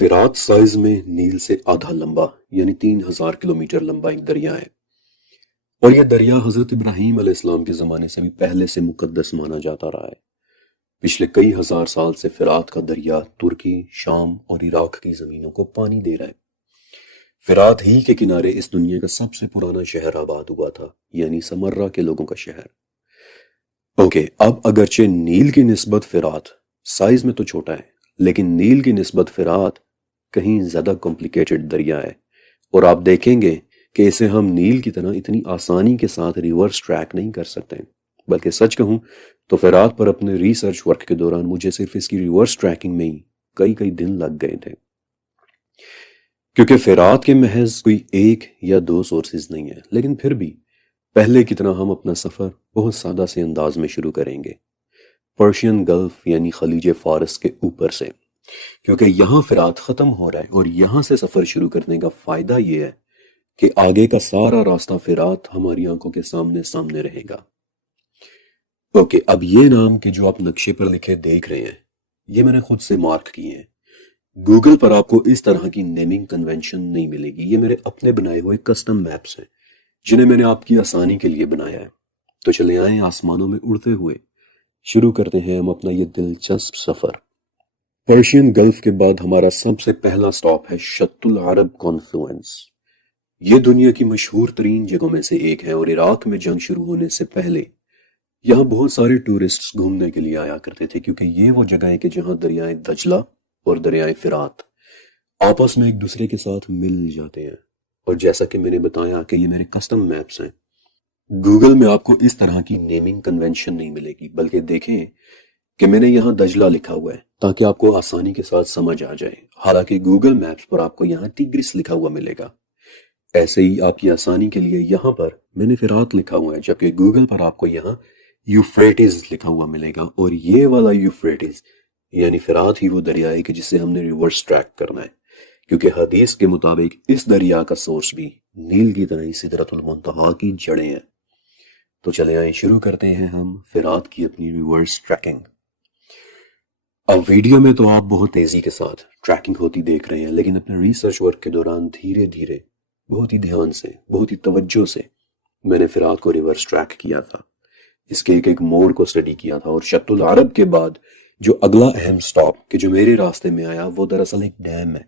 فرات سائز میں نیل سے آدھا لمبا یعنی 3000 کلومیٹر لمبا ایک دریا ہے، اور یہ دریا حضرت ابراہیم علیہ السلام کے زمانے سے بھی پہلے سے مقدس مانا جاتا رہا ہے۔ پچھلے کئی ہزار سال سے فرات کا دریا ترکی، شام اور عراق کی زمینوں کو پانی دے رہا ہے۔ فرات ہی کے کنارے اس دنیا کا سب سے پرانا شہر آباد ہوا تھا، یعنی سمرہ کے لوگوں کا شہر۔ اب اگرچہ نیل کی نسبت فرات سائز میں تو چھوٹا ہے، لیکن نیل کی نسبت فرات کہیں زیادہ کمپلیکیٹڈ دریا ہے، اور آپ دیکھیں گے کہ اسے ہم نیل کی طرح اتنی آسانی کے ساتھ ریورس ٹریک نہیں کر سکتے، بلکہ سچ کہوں تو فرات پر اپنے ریسرچ ورک کے دوران مجھے صرف اس کی ریورس ٹریکنگ میں ہی کئی دن لگ گئے تھے، کیونکہ فرات کے محض کوئی ایک یا دو سورسز نہیں ہیں، لیکن پھر بھی پہلے کی طرح ہم اپنا سفر بہت سادہ سے انداز میں شروع کریں گے، پرشین گلف یعنی خلیج فارس کے اوپر سے، کیونکہ یہاں فرات ختم ہو رہا ہے، اور یہاں سے سفر شروع کرنے کا فائدہ یہ ہے کہ آگے کا سارا راستہ فرات ہماری آنکھوں کے سامنے رہے گا۔ اب یہ نام کہ جو آپ نقشے پر لکھے دیکھ رہے ہیں، یہ میں نے خود سے مارک کیے ہیں۔ گوگل پر آپ کو اس طرح کی نیمنگ کنونشن نہیں ملے گی، یہ میرے اپنے بنائے ہوئے کسٹم میپس ہیں جنہیں میں نے آپ کی آسانی کے لیے بنایا ہے۔ تو چلے آئیں آسمانوں میں اڑتے ہوئے شروع کرتے ہیں ہم اپنا یہ دلچسپ سفر۔ پرشین گلف کے بعد ہمارا سب سے پہلا سٹاپ ہے شط العرب کانفلوئنس۔ یہ دنیا کی مشہور ترین جگہوں میں سے ایک ہے، اور عراق میں جنگ شروع ہونے سے پہلے یہاں بہت سارے ٹورسٹس گھومنے کے لیے آیا کرتے تھے، کیونکہ یہ وہ جگہ ہے کہ جہاں دریائے دجلہ اور دریائے فرات آپس میں ایک دوسرے کے ساتھ مل جاتے ہیں۔ اور جیسا کہ میں نے بتایا کہ یہ میرے کسٹم میپس ہیں، گوگل میں آپ کو اس طرح کی نیمنگ کنونشن نہیں ملے گی، بلکہ دیکھیں کہ میں نے یہاں دجلہ لکھا ہوا ہے تاکہ آپ کو آسانی کے ساتھ سمجھ آ جائے، حالانکہ گوگل میپس پر آپ کو یہاں ٹیگرس لکھا ہوا ملے گا۔ ایسے ہی آپ کی آسانی کے لیے یہاں پر میں نے فرات لکھا ہوا ہے، جبکہ گوگل پر آپ کو یہاں یوفریٹس لکھا ہوا ملے گا، اور یہ والا یوفریٹس یعنی فرات ہی وہ دریا ہے کہ جسے ہم نے ریورس ٹریک کرنا ہے، کیونکہ حدیث کے مطابق اس دریا کا سورس بھی نیل کی طرح ہی سدرۃ المنتہا کی جڑیں ہیں۔ تو چلے آئیں شروع کرتے ہیں ہم فرات کی اپنی ریورس ٹریکنگ۔ اب ویڈیو میں تو آپ بہت تیزی کے ساتھ ٹریکنگ ہوتی دیکھ رہے ہیں، لیکن اپنے ریسرچ ورک کے دوران دھیرے دھیرے بہت ہی دھیان سے، بہت ہی توجہ سے میں نے فرات کو ریورس ٹریک کیا تھا، اس کے ایک موڑ کو اسٹڈی کیا تھا، اور شط العرب کے بعد جو اگلا اہم سٹاپ کہ جو میرے راستے میں آیا وہ دراصل ایک ڈیم ہے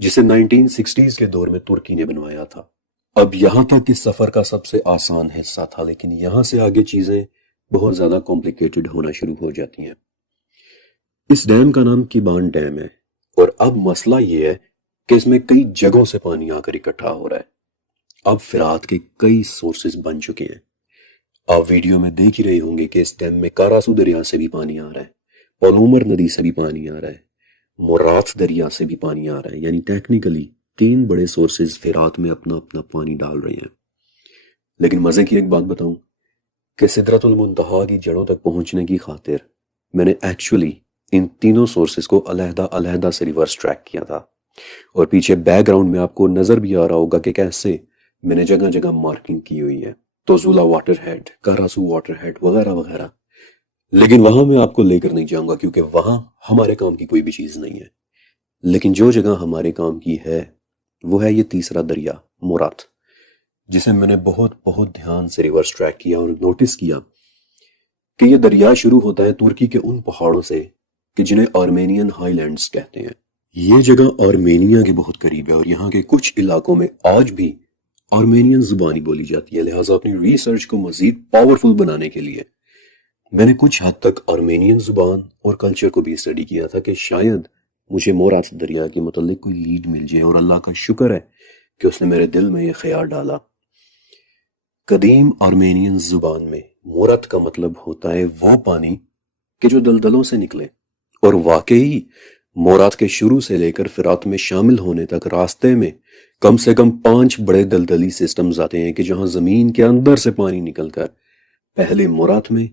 جسے 1960s کے دور میں ترکی نے بنوایا تھا۔ اب یہاں تک اس سفر کا سب سے آسان حصہ تھا، لیکن یہاں سے آگے چیزیں بہت زیادہ کمپلیکیٹڈ ہونا شروع ہو جاتی ہیں۔ اس ڈیم کا نام کیبان ڈیم ہے، اور اب مسئلہ یہ ہے کہ اس میں کئی جگہوں سے پانی آ کر اکٹھا ہو رہا ہے۔ اب فرات کے کئی سورسز بن چکے ہیں، آپ ویڈیو میں دیکھ ہی رہے ہوں گے کہ اس ڈیم میں کاراسو دریا سے بھی پانی آ رہا ہے، پولومر ندی سے بھی پانی آ رہا ہے، مورات دریا سے بھی پانی آ رہا ہے، یعنی ٹیکنیکلی 3 بڑے سورسز فرات میں اپنا پانی ڈال رہے ہیں۔ لیکن مزے کی ایک بات بتاؤں کہ سدرۃ المنتہا کی جڑوں تک پہنچنے کی خاطر میں نے ایکچولی ان تینوں سورسز کو علیحدہ سے ریورس ٹریک کیا تھا، اور پیچھے بیک گراؤنڈ میں آپ کو نظر بھی آ رہا ہوگا کہ کیسے میں نے جگہ جگہ مارکنگ کی ہوئی ہے، توزولا واٹر ہیڈ، کاراسو واٹر ہیڈ وغیرہ وغیرہ۔ لیکن وہاں میں آپ کو لے کر نہیں جاؤں گا، کیونکہ وہاں ہمارے کام کی کوئی بھی چیز نہیں ہے۔ لیکن جو جگہ ہمارے کام کی ہے وہ ہے یہ تیسرا دریا مورات، جسے میں نے بہت دھیان سے ریورس ٹریک کیا، اور نوٹس کیا کہ یہ دریا شروع ہوتا ہے ترکی کے ان پہاڑوں سے کہ جنہیں آرمینین ہائی لینڈز کہتے ہیں۔ یہ جگہ آرمینیا کے بہت قریب ہے، اور یہاں کے کچھ علاقوں میں آج بھی آرمینین زبانی بولی جاتی ہے، لہٰذا اپنی ریسرچ کو مزید پاورفل بنانے کے لیے میں نے کچھ حد تک آرمینین زبان اور کلچر کو بھی اسٹڈی کیا تھا کہ شاید مجھے مورات دریا کے متعلق کوئی لیڈ مل جائے، اور اللہ کا شکر ہے کہ اس نے میرے دل میں یہ خیال ڈالا۔ قدیم آرمینین زبان میں مورت کا مطلب ہوتا ہے وہ پانی کہ جو دلدلوں سے نکلے، اور واقعی مورات کے شروع سے لے کر فرات میں شامل ہونے تک راستے میں کم سے کم 5 بڑے دلدلی سسٹمز آتے ہیں کہ جہاں زمین کے اندر سے پانی نکل کر پہلے مورات میں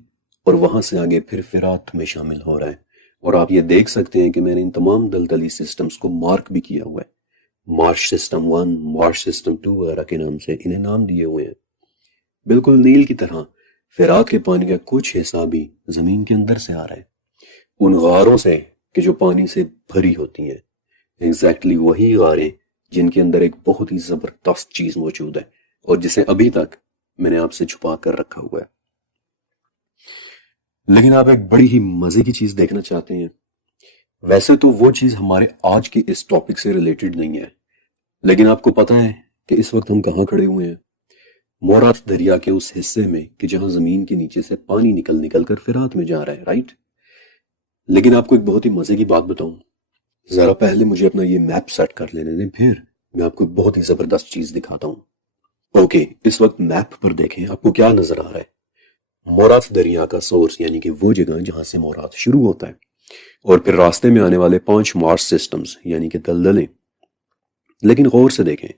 اور وہاں سے آگے پھر فرات میں شامل ہو رہا ہے۔ اور آپ یہ دیکھ سکتے ہیں کہ میں نے ان تمام دلدلی سسٹمز کو مارک بھی کیا ہوا ہے، مارش سسٹم 1، مارش سسٹم 2 وغیرہ کے نام سے انہیں نام دیے ہوئے ہیں۔ بالکل نیل کی طرح فرات کے پانی کا کچھ حصہ بھی زمین کے اندر سے آ رہا ہے، ان غاروں سے کہ جو پانی سے بھری ہوتی ہیں۔ ایگزیکٹلی وہی غاریں جن کے اندر ایک بہت ہی زبردست چیز موجود ہے اور جسے ابھی تک میں نے آپ سے چھپا کر رکھا ہوا ہے. لیکن آپ ایک بڑی ہی مزے کی چیز دیکھنا چاہتے ہیں. ویسے تو وہ چیز ہمارے آج کے اس ٹاپک سے ریلیٹڈ نہیں ہے، لیکن آپ کو پتا ہے کہ اس وقت ہم کہاں کھڑے ہوئے ہیں؟ مورات دریا کے اس حصے میں کہ جہاں زمین کے نیچے سے پانی نکل نکل کر فرات میں جا رہا ہے، رائٹ؟ لیکن آپ کو ایک بہت ہی مزے کی بات بتاؤں. ذرا پہلے مجھے اپنا یہ میپ سیٹ کر لینے دیں، پھر میں آپ کو ایک بہت ہی زبردست چیز دکھاتا ہوں. اوکے، اس وقت میپ پر دیکھیں آپ کو کیا نظر آ رہا ہے. مورات دریا کا سورس یعنی کہ وہ جگہ جہاں سے مورات شروع ہوتا ہے، اور پھر راستے میں آنے والے 5 مارش سسٹمز یعنی کہ دلدلیں. لیکن غور سے دیکھیں،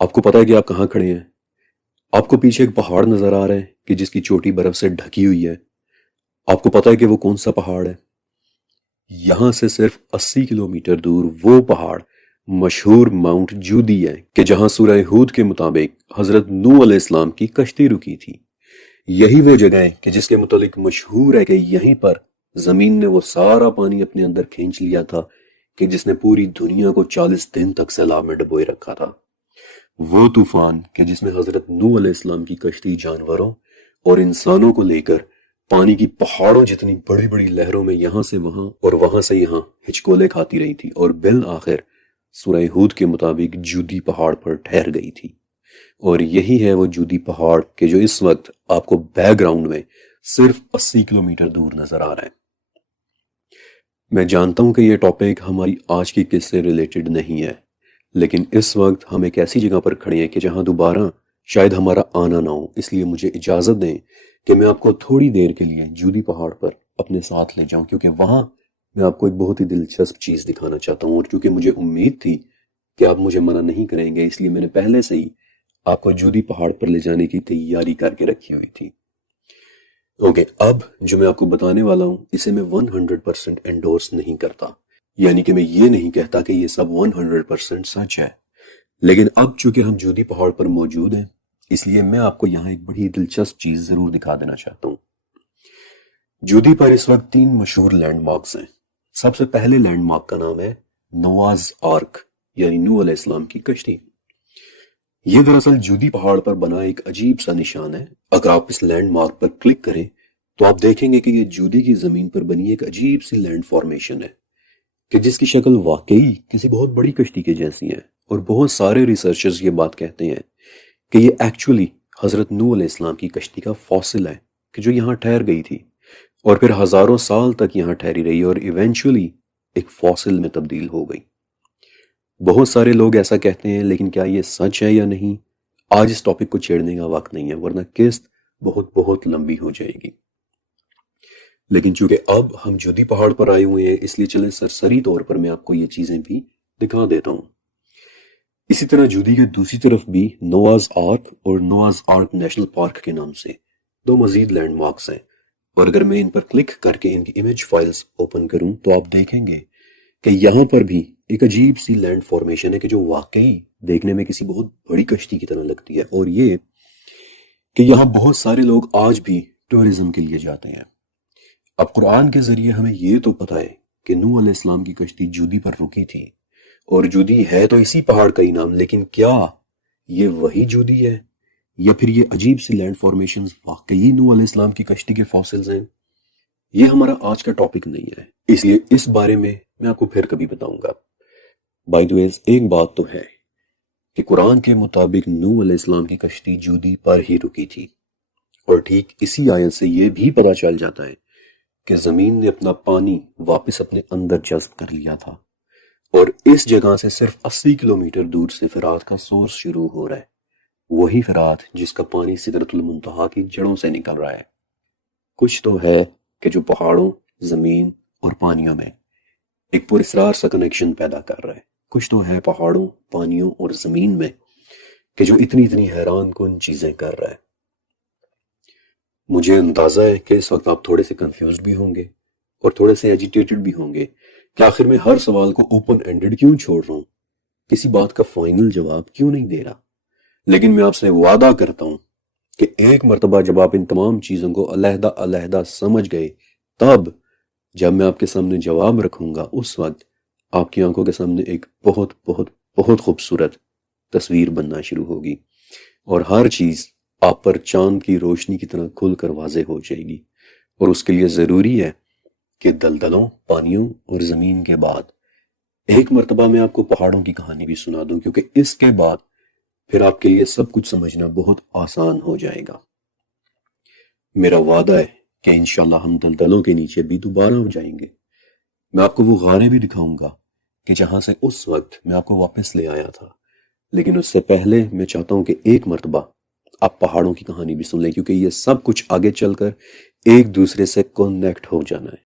آپ کو پتا ہے کہ آپ کہاں کھڑے ہیں؟ آپ کو پیچھے ایک پہاڑ نظر آ رہا ہے کہ جس کی چوٹی برف سے ڈھکی ہوئی ہے. آپ کو پتا ہے کہ وہ کون سا پہاڑ ہے؟ یہاں سے صرف 80 کلومیٹر دور وہ پہاڑ مشہور ماؤنٹ جودی ہے کہ جہاں سورہ ہود کے مطابق حضرت نوح علیہ السلام کی کشتی رکی تھی. یہی وہ جگہ ہے کہ جس کے متعلق مشہور ہے کہ یہیں پر زمین نے وہ سارا پانی اپنے اندر کھینچ لیا تھا کہ جس نے پوری دنیا کو 40 دن تک سیلاب میں ڈبوئے رکھا تھا. وہ طوفان کہ جس میں حضرت نوح علیہ السلام کی کشتی جانوروں اور انسانوں کو لے کر پانی کی پہاڑوں جتنی بڑی بڑی لہروں میں یہاں سے وہاں اور وہاں سے یہاں ہچکولے کھاتی رہی تھی اور بالآخر سورہ ہود کے مطابق جودی پہاڑ پر ٹھہر گئی تھی. اور یہی ہے وہ جودی پہاڑ کہ جو اس وقت آپ کو بیک گراؤنڈ میں صرف 80 کلومیٹر دور نظر آ رہا ہے. میں جانتا ہوں کہ یہ ٹاپک ہماری آج کی قصے سے ریلیٹڈ نہیں ہے، لیکن اس وقت ہم ایک ایسی جگہ پر کھڑے ہیں کہ جہاں دوبارہ شاید ہمارا آنا نہ ہو. اس لیے مجھے اجازت دیں کہ میں آپ کو تھوڑی دیر کے لیے جودی پہاڑ پر اپنے ساتھ لے جاؤں، کیونکہ وہاں میں آپ کو ایک بہت ہی دلچسپ چیز دکھانا چاہتا ہوں. اور کیونکہ مجھے امید تھی کہ آپ مجھے منع نہیں کریں گے، اس لیے میں نے پہلے سے ہی آپ کو جودی پہاڑ پر لے جانے کی تیاری کر کے رکھی ہوئی تھی. اوکے، اب جو میں آپ کو بتانے والا ہوں اسے میں 100% انڈورس نہیں کرتا، یعنی کہ میں یہ نہیں کہتا کہ یہ سب 100% سچ ہے. لیکن اب چونکہ ہم جودی پہاڑ پر موجود ہیں اس لیے میں آپ کو یہاں ایک بڑی دلچسپ چیز ضرور دکھا دینا چاہتا ہوں. جودی پر اس وقت 3 مشہور لینڈ مارکس ہیں. سب سے پہلے لینڈ مارک کا نام ہے نوآز آرک یعنی نوح علیہ السلام کی کشتی. یہ دراصل جودی پہاڑ پر بنا ایک عجیب سا نشان ہے. اگر آپ اس لینڈ مارک پر کلک کریں تو آپ دیکھیں گے کہ یہ جودی کی زمین پر بنی ایک عجیب سی لینڈ فارمیشن ہے کہ جس کی شکل واقعی کسی بہت بڑی کشتی کے جیسی ہے. اور بہت سارے ریسرچرز یہ بات کہتے ہیں کہ یہ ایکچولی حضرت نوح علیہ السلام کی کشتی کا فاسل ہے کہ جو یہاں ٹھہر گئی تھی اور پھر ہزاروں سال تک یہاں ٹھہری رہی اور ایونچولی ایک فاسل میں تبدیل ہو گئی. بہت سارے لوگ ایسا کہتے ہیں، لیکن کیا یہ سچ ہے یا نہیں آج اس ٹاپک کو چھیڑنے کا وقت نہیں ہے، ورنہ قسط بہت لمبی ہو جائے گی. لیکن چونکہ اب ہم جودی پہاڑ پر آئے ہوئے ہیں اس لیے چلیں سرسری طور پر میں آپ کو یہ چیزیں بھی دکھا دیتا ہوں. اسی طرح جودی کے دوسری طرف بھی نوآز آرک اور نوآز آرک نیشنل پارک کے نام سے 2 مزید لینڈ مارکس ہیں. اور اگر میں ان پر کلک کر کے ان کی امیج فائلز اوپن کروں تو آپ دیکھیں گے کہ یہاں پر بھی ایک عجیب سی لینڈ فارمیشن ہے کہ جو واقعی دیکھنے میں کسی بہت بڑی کشتی کی طرح لگتی ہے. اور یہ کہ یہاں بہت سارے لوگ آج بھی ٹورزم کے لیے جاتے ہیں. اب قرآن کے ذریعے ہمیں یہ تو پتہ ہے کہ نوح علیہ السلام کی کشتی جودی پر رکی تھی اور جودی ہے تو اسی پہاڑ کا ہی نام، لیکن کیا یہ وہی جودی ہے یا پھر یہ عجیب سی لینڈ فارمیشنز واقعی نوح علیہ السلام کی کشتی کے فاسلز ہیں؟ یہ ہمارا آج کا ٹاپک نہیں ہے، اس لیے اس بارے میں آپ کو پھر کبھی بتاؤں گا. بائی دی ویز ایک بات تو ہے کہ قرآن کے مطابق نوح علیہ السلام کی کشتی جودی پر ہی رکی تھی، اور ٹھیک اسی آیت سے یہ بھی پتہ چل جاتا ہے کہ زمین نے اپنا پانی واپس اپنے اندر جذب کر لیا تھا اور اس جگہ سے صرف 80 کلومیٹر دور سے فرات کا سورس شروع ہو رہا ہے، وہی فرات جس کا پانی سدرۃ المنتہا کی جڑوں سے نکل رہا ہے. کچھ تو ہے کہ جو پہاڑوں، زمین اور پانیوں میں ایک پراسرار سا کنیکشن پیدا کر رہا ہے. کچھ تو ہے پہاڑوں، پانیوں اور زمین میں کہ جو اتنی حیران کن چیزیں کر رہا ہے. مجھے اندازہ ہے کہ اس وقت آپ تھوڑے سے کنفیوزڈ بھی ہوں گے اور تھوڑے سے ایجیٹیٹڈ بھی ہوں گے کہ آخر میں ہر سوال کو اوپن اینڈڈ کیوں چھوڑ رہا ہوں، کسی بات کا فائنل جواب کیوں نہیں دے رہا. لیکن میں آپ سے وعدہ کرتا ہوں کہ ایک مرتبہ جب آپ ان تمام چیزوں کو علیحدہ سمجھ گئے، تب جب میں آپ کے سامنے جواب رکھوں گا اس وقت آپ کی آنکھوں کے سامنے ایک بہت بہت بہت خوبصورت تصویر بننا شروع ہوگی، اور ہر چیز آپ پر چاند کی روشنی کی طرح کھل کر واضح ہو جائے گی۔ اور اس کے لیے ضروری ہے کہ دلدلوں، پانیوں اور زمین کے بعد ایک مرتبہ میں آپ کو پہاڑوں کی کہانی بھی سنا دوں، کیونکہ اس کے بعد پھر آپ کے لیے سب کچھ سمجھنا بہت آسان ہو جائے گا۔ میرا وعدہ ہے کہ انشاءاللہ ہم دلدلوں کے نیچے بھی دوبارہ جائیں گے۔ میں آپ کو وہ غاریں بھی دکھاؤں گا کہ جہاں سے اس وقت میں آپ کو واپس لے آیا تھا، لیکن اس سے پہلے میں چاہتا ہوں کہ ایک مرتبہ آپ پہاڑوں کی کہانی بھی سن لیں، کیونکہ یہ سب کچھ آگے چل کر ایک دوسرے سے کنیکٹ ہو جانا ہے۔